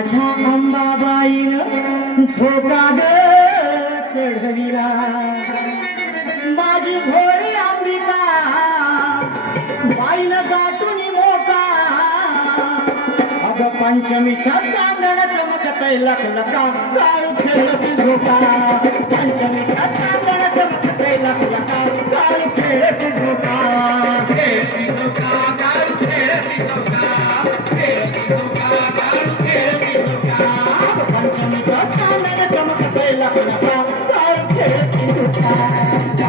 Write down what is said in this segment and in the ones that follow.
माझ्या अंबाबाईनं झोका ग चढविला. माझी घोरी अंबिका बाईनं गाठून मोका. अग पंचमीचा चांदण चमकतय लख लका काळू खेळती झोका. पंचमीचा चांदण चमकतय लख लका काळू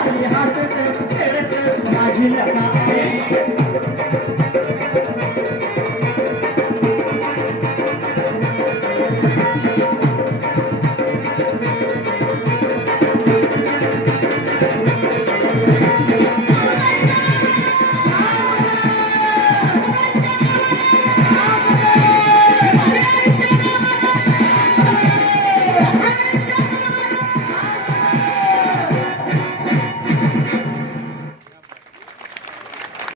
Obrigado.